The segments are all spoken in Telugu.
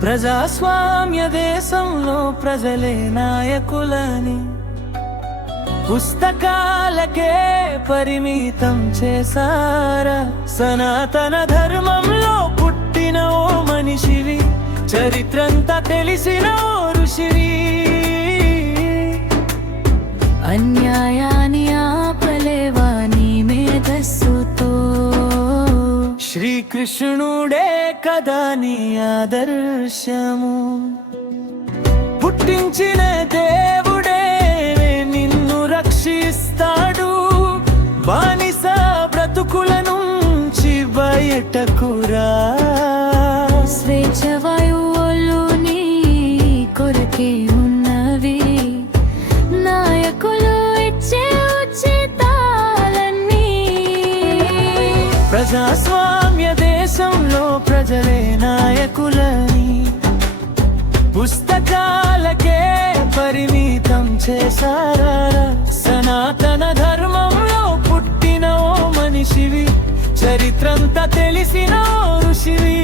ప్రజాస్వామ్య దేశంలో ప్రజలే నాయకులని పుస్తకాలకే పరిమితం చేశారా? సనాతన ధర్మంలో పుట్టిన ఓ మనిషివి, చరిత్రంతా తెలిసిన ఓ ఋషివి. అన్యాయాన్ని ఆపలేవా నీ మేధస్సుతో? శ్రీకృష్ణుడే కదా నీ ఆదర్శము. పుట్టించిన దేవుడే నిన్ను రక్షిస్తాడు. బానిస బ్రతుకుల నుంచి బయటకు రా. స్వేచ్ఛ వాయువులు నీ కొరకే ఉన్నవి, నాయకులు ఇచ్చే ఉచితాలన్నీ. ప్రజాస్వామ్య దేశంలో ప్రజలే నాయకులని పుస్తకాలకే పరిమితం చేశారా? సనాతన ధర్మంలో పుట్టిన ఓ మనిషివి, చరిత్రంతా తెలిసిన ఓ ఋషివి.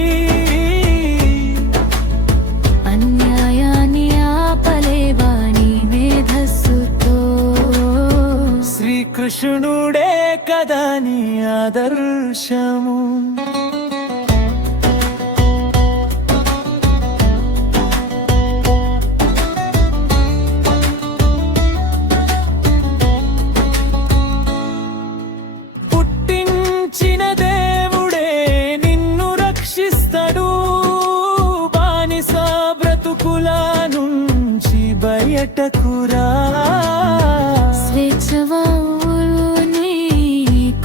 అన్యాయాన్ని ఆపలేవా నీ మేధస్సుతో? శ్రీకృష్ణుడే కదా నీ ఆదర్శము. పుట్టించిన దేవుడే నిన్ను రక్షిస్తాడు. బానిస బ్రతుకుల నుంచి బయటకు రా. స్వేచ్ఛ వాయువులు నీ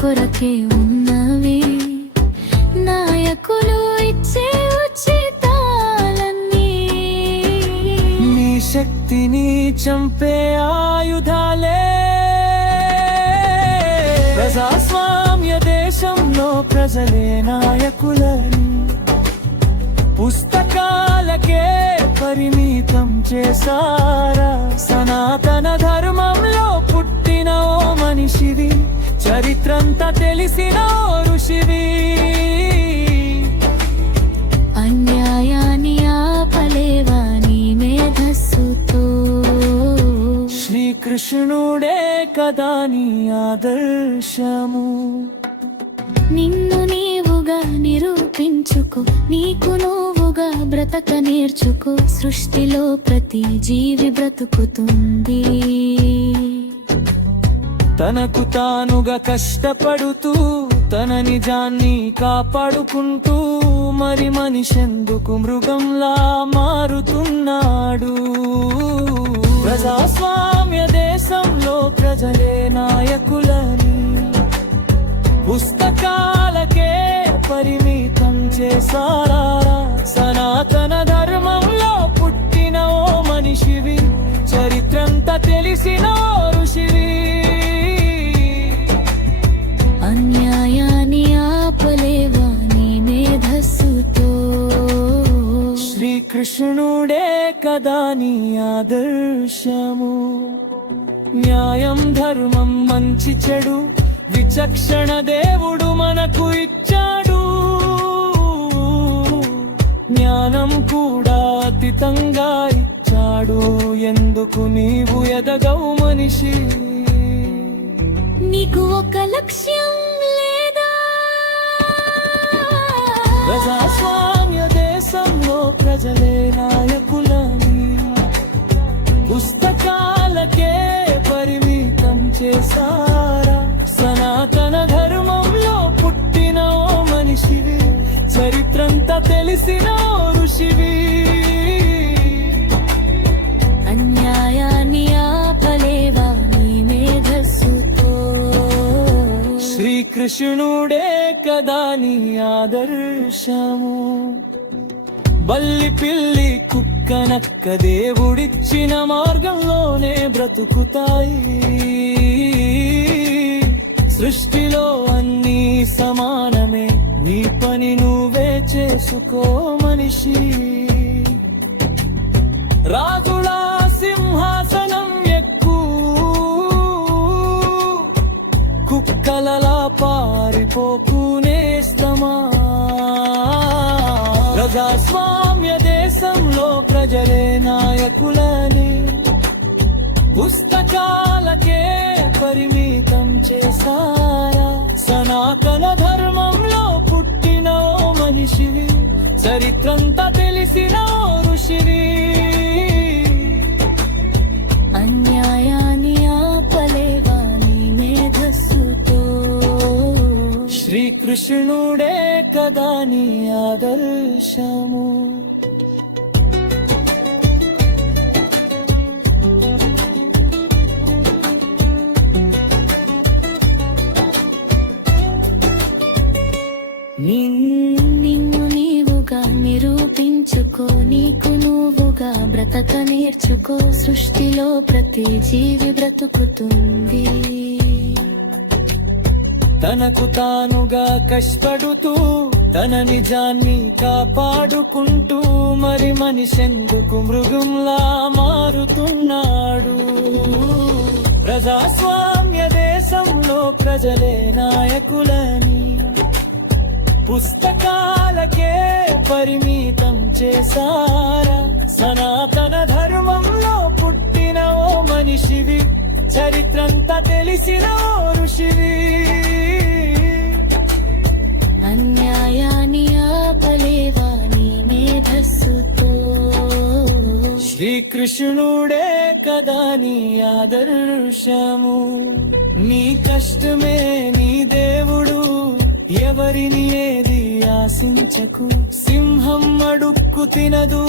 కొరకే ఉన్నవి, నాయకులు ఇచ్చే ఉచితాలన్నీ. నీ శక్తిని చంపే ఆయుధాలే. ప్రజాస్వామ్య దేశంలో ప్రజలే నాయకులని పుస్తకాలకే పరిమితం చేశారా? సనాతన ధర్మంలో పుట్టిన ఓ మనిషివి, చరిత్రంతా తెలిసిన ఓ ఋషివి. అన్యాయాన్ని ఆపలేవా నీ మేధస్సుతో? శ్రీకృష్ణుడే కదా నీ ఆదర్శము. నిన్ను నీవుగా నిరూపించుకో, నీకు నువ్వుగా బ్రతక నేర్చుకో. సృష్టిలో ప్రతి జీవి బ్రతుకుతుంది, తనకు తానుగా కష్టపడుతూ తన నిజాన్ని కాపాడుకుంటూ. మరి మనిషెందుకు మృగంలా మారుతున్నాడు? ప్రజాస్వామ్య దేశంలో ప్రజలే నాయకులని పుస్తకాలకే పరిమితం చేశారా? సనాతన ధర్మంలో పుట్టిన ఓ మనిషివి, చరిత్రంతా తెలిసిన ఓ ఋషివి. అన్యాయాన్ని ఆపలేవా నీ మేధస్సుతో? శ్రీకృష్ణుడే కదా నీ ఆదర్శము. న్యాయం ధర్మం మంచి చెడు విచక్షణ దేవుడు మనకు ఇచ్చాడు. జ్ఞానం కూడా అతీతంగా ఇచ్చాడు. ఎందుకు నీవు ఎదగవు మనిషి? నీకు ఒక లక్ష్యం లేదా? ప్రజాస్వామ్య దేశంలో ప్రజలే నాయకులని పుస్తకాలకే పరిమితం చేశారా? సనాతన ధర్మంలో పుట్టిన ఓ మనిషివి, చరిత్రంతా తెలిసిన ఓ ఋషివి. అన్యాయాన్ని ఆపలేవా నీ మేధస్సుతో? శ్రీకృష్ణుడే కదా నీ ఆదర్శము. బల్లి పిల్లి కుక్కనక్క దేవుడిచ్చిన మార్గంలోనే బ్రతుకుతాయి. సృష్టిలో అన్నీ సమానమే, నీ పని నువ్వే చేసుకో మనిషి. రాజుల సింహాసనం ఎక్కు, కుక్కలలా పారిపోకు నేస్తమా. ప్రజాస్వామ్య దేశంలో ప్రజలే నాయకులని పుస్తకాలకే పరిమితం చేశారా. సనాతన ధర్మంలో పుట్టిన ఓ మనిషివి, చరిత్రంతా తెలిసిన ఓ ఋషివి. అన్యాయాన్ని ఆపలేవా నీ మేధస్సుతో, శ్రీకృష్ణుడే కదా నీ ఆదర్శము. నిన్ను నీవుగా నిరూపించుకో, నీకు నువ్వుగా బ్రతక నేర్చుకో. సృష్టిలో ప్రతి జీవి బ్రతుకుతుంది తనకు తానుగా కష్టపడుతూ, తన నిజాన్ని కాపాడుకుంటూ. మరి మనిషెందుకు మృగంలా మారుతున్నాడు. ప్రజాస్వామ్య దేశంలో ప్రజలే నాయకులని పుస్తకాలకే పరిమితం చేశారా. సనాతన ధర్మంలో పుట్టిన ఓ మనిషివి, చరిత్రంతా తెలిసిన ఓ ఋషివి. అన్యాయాన్ని ఆపలేవా నీ మేధస్సుతో, శ్రీకృష్ణుడే కదా నీ ఆదర్శము. నీ కష్టమే నీ దేవుడు, ఎవరిని ఏది ఆశించకు. సింహం అడుక్కు తినదు,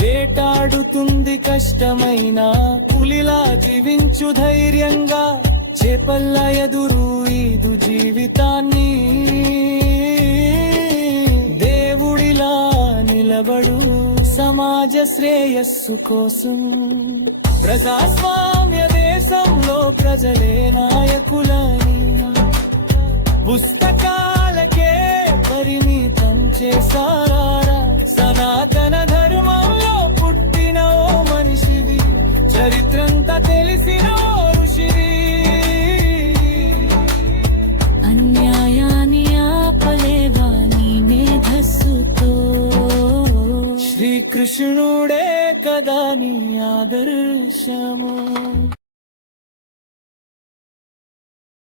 వేటాడుతుంది కష్టమైన. పులిలా జీవించు ధైర్యంగా, చేపల్ల ఎదురు ఈదు జీవితాన్ని. దేవుడిలా నిలబడు సమాజ శ్రేయస్సు కోసం. ప్రజాస్వామ్య దేశంలో ప్రజలే నాయకులని పుస్తకాలకే పరిమితం చేశారా. సనాతన ధర్మంలో పుట్టిన ఓ మనిషివి, చరిత్రంతా తెలిసిన ఓ ఋషివి. అన్యాయాన్ని ఆపలేవా నీ మేధస్సుతో, శ్రీకృష్ణుడే కదా నీ ఆదర్శము.